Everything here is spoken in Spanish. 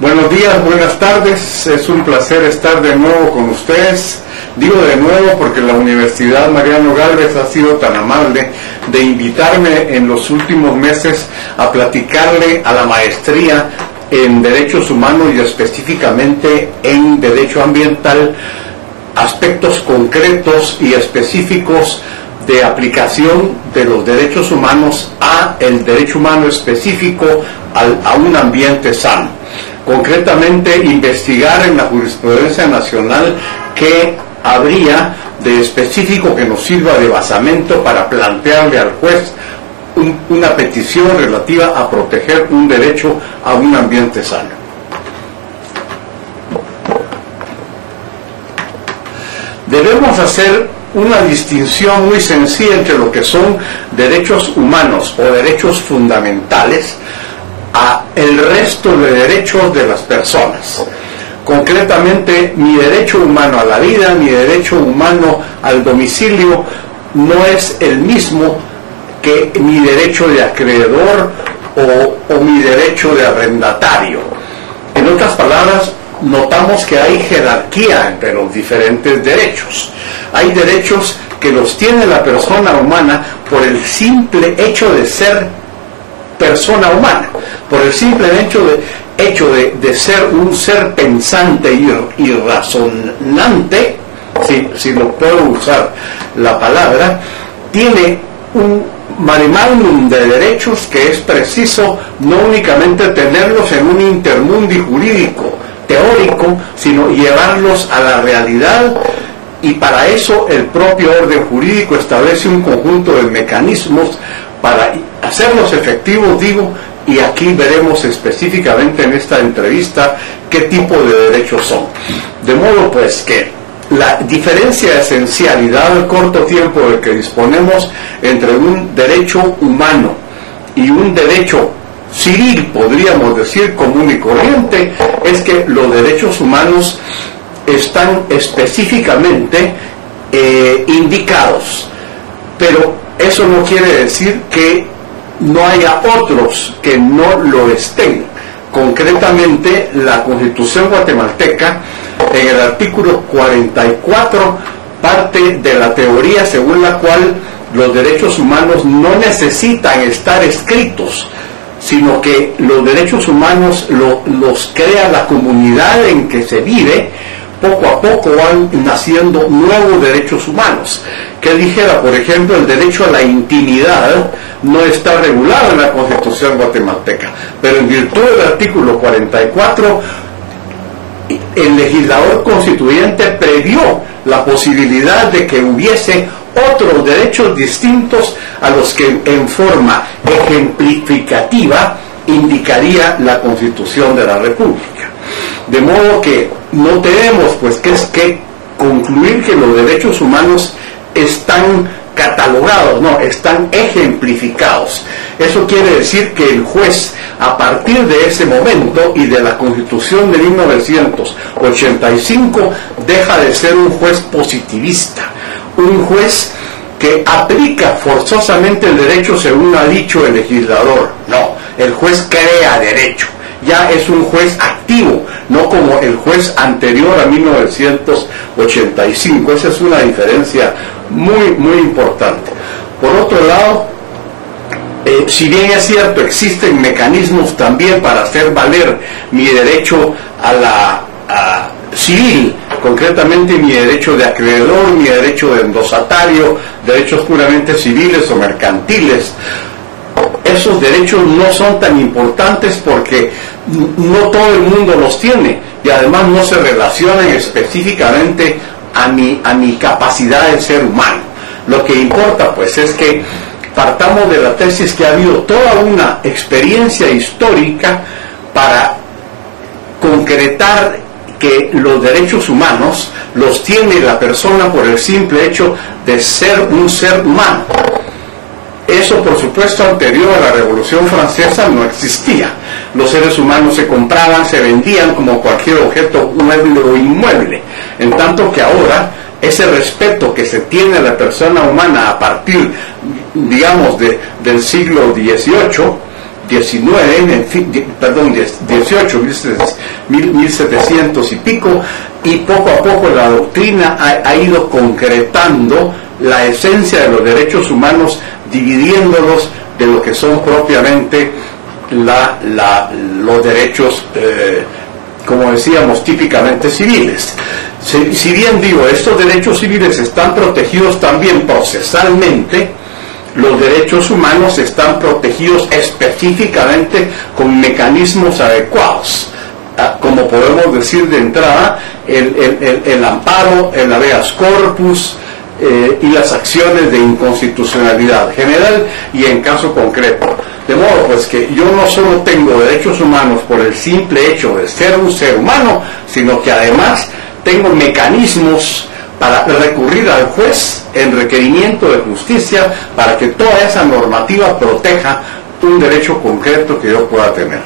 Buenos días, buenas tardes, es un placer estar de nuevo con ustedes. Digo de nuevo porque la Universidad Mariano Gálvez ha sido tan amable de invitarme en los últimos meses a platicarle a la maestría en Derechos Humanos y específicamente en Derecho Ambiental aspectos concretos y específicos de aplicación de los derechos humanos a el derecho humano específico a un ambiente sano. Concretamente, investigar en la jurisprudencia nacional qué habría de específico que nos sirva de basamento para plantearle al juez una petición relativa a proteger un derecho a un ambiente sano. Debemos hacer una distinción muy sencilla entre lo que son derechos humanos o derechos fundamentales a el resto de derechos de las personas. Concretamente, mi derecho humano a la vida, mi derecho humano al domicilio no es el mismo que mi derecho de acreedor o mi derecho de arrendatario. En otras palabras, notamos que hay jerarquía entre los diferentes derechos. Hay derechos que los tiene la persona humana por el simple hecho de ser persona humana, por el simple hecho de ser un ser pensante y razonante, si lo puedo usar la palabra, tiene un mare magnum de derechos que es preciso no únicamente tenerlos en un intermundi jurídico teórico, sino llevarlos a la realidad, y para eso el propio orden jurídico establece un conjunto de mecanismos para hacerlos efectivos, y aquí veremos específicamente en esta entrevista qué tipo de derechos son. De modo pues que la diferencia esencial, y dado el corto tiempo del que disponemos, entre un derecho humano y un derecho civil, podríamos decir común y corriente, es que los derechos humanos están específicamente indicados, pero eso no quiere decir que no haya otros que no lo estén. Concretamente, la Constitución guatemalteca, en el artículo 44, parte de la teoría según la cual los derechos humanos no necesitan estar escritos, sino que los derechos humanos los crea la comunidad en que se vive. Poco a poco van naciendo nuevos derechos humanos. Que dijera, por ejemplo, el derecho a la intimidad no está regulado en la Constitución guatemalteca, pero en virtud del artículo 44, el legislador constituyente previó la posibilidad de que hubiese otros derechos distintos a los que en forma ejemplificativa indicaría la Constitución de la República. De modo que no tenemos pues que concluir que los derechos humanos están catalogados, no, están ejemplificados. Eso quiere decir que el juez, a partir de ese momento y de la Constitución de 1985, deja de ser un juez positivista, un juez que aplica forzosamente el derecho según ha dicho el legislador. No, el juez crea derecho. Ya es un juez activo, no como el juez anterior a 1985. Esa es una diferencia muy, muy importante. Por otro lado, si bien es cierto, existen mecanismos también para hacer valer mi derecho a la civil, concretamente mi derecho de acreedor, mi derecho de endosatario, derechos puramente civiles o mercantiles. Esos derechos no son tan importantes porque no todo el mundo los tiene, y además no se relacionan específicamente a mi capacidad de ser humano. Lo que importa pues es que partamos de la tesis que ha habido toda una experiencia histórica para concretar que los derechos humanos los tiene la persona por el simple hecho de ser un ser humano. Eso, por supuesto, anterior a la Revolución Francesa no existía. Los seres humanos se compraban, se vendían como cualquier objeto mueble o inmueble. En tanto que ahora, ese respeto que se tiene a la persona humana a partir, digamos, del siglo XVIII, 1700 y pico, y poco a poco la doctrina ha ido concretando la esencia de los derechos humanos, dividiéndolos de lo que son propiamente los derechos, como decíamos, típicamente civiles. Si bien digo, estos derechos civiles están protegidos también procesalmente, los derechos humanos están protegidos específicamente con mecanismos adecuados, como podemos decir de entrada, el amparo, el habeas corpus, y las acciones de inconstitucionalidad general y en caso concreto. De modo pues que yo no solo tengo derechos humanos por el simple hecho de ser un ser humano, sino que además tengo mecanismos para recurrir al juez en requerimiento de justicia para que toda esa normativa proteja un derecho concreto que yo pueda tener.